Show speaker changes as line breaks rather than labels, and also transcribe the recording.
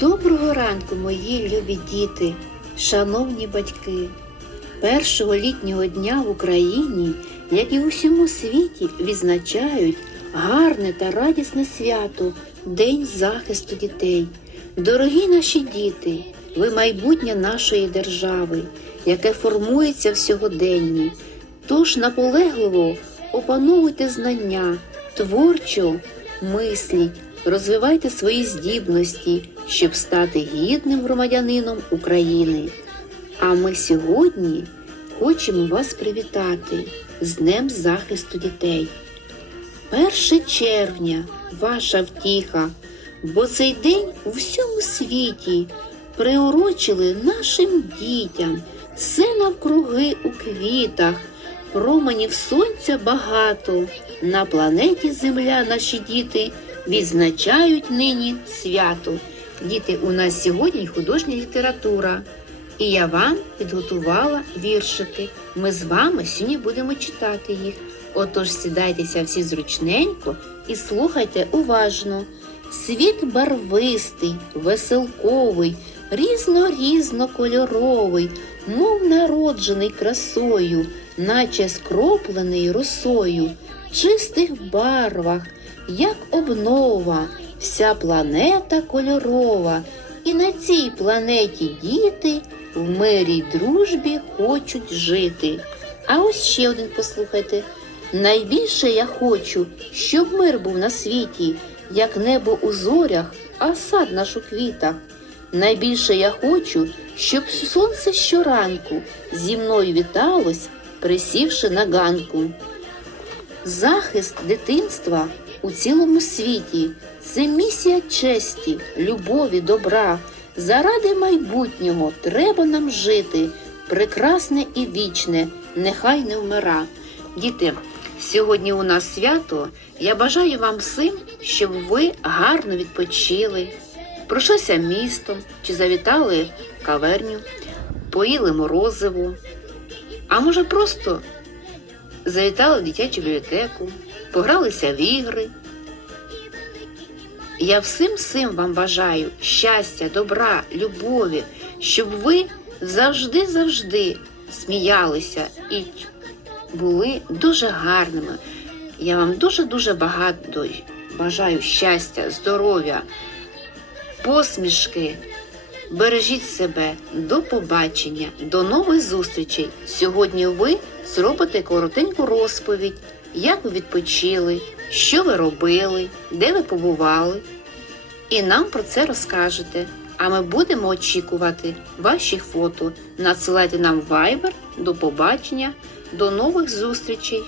Доброго ранку, мої любі діти, шановні батьки. Першого літнього дня в Україні, як і в усьому світі, відзначають гарне та радісне свято День захисту дітей. Дорогі наші діти, ви майбутнє нашої держави, яке формується в сьогоденні. Тож наполегливо опановуйте знання, творчо мисліть, розвивайте свої здібності, щоб стати гідним громадянином України. А ми сьогодні хочемо вас привітати з Днем захисту дітей. 1 червня ваша втіха, бо цей день у всьому світі приурочили нашим дітям, все навкруги у квітах, променів сонця багато. На планеті Земля наші діти відзначають нині свято. Діти, у нас сьогодні художня література. І я вам підготувала віршики. Ми з вами сьогодні будемо читати їх. Отож сідайтеся всі зручненько і слухайте уважно. Світ барвистий, веселковий, різно-різнокольоровий, мов народжений красою, наче скроплений росою, чистих барвах, як обнова, вся планета кольорова, і на цій планеті діти в мирі дружбі хочуть жити. А ось ще один послухайте. Найбільше я хочу, щоб мир був на світі, як небо у зорях, а сад наш у квітах. Найбільше я хочу, щоб сонце щоранку зі мною віталось, присівши на ганку. Захист дитинства у цілому світі це місія честі, любові, добра. Заради майбутнього треба нам жити, прекрасне і вічне, нехай не вмира. Діти, сьогодні у нас свято. Я бажаю вам всім, щоб ви гарно відпочили, пройшлися містом чи завітали в каверню, поїли морозиво, а може просто завітали в дитячу бібліотеку, погралися в ігри. Я всім всім вам бажаю щастя, добра, любові, щоб ви завжди-завжди сміялися і були дуже гарними. Я вам дуже-дуже багато бажаю щастя, здоров'я, посмішки. Бережіть себе, до побачення, до нових зустрічей. Сьогодні ви зробите коротеньку розповідь, як ви відпочили, що ви робили, де ви побували. І нам про це розкажете. А ми будемо очікувати ваші фото. Надсилайте нам в Viber. До побачення, до нових зустрічей!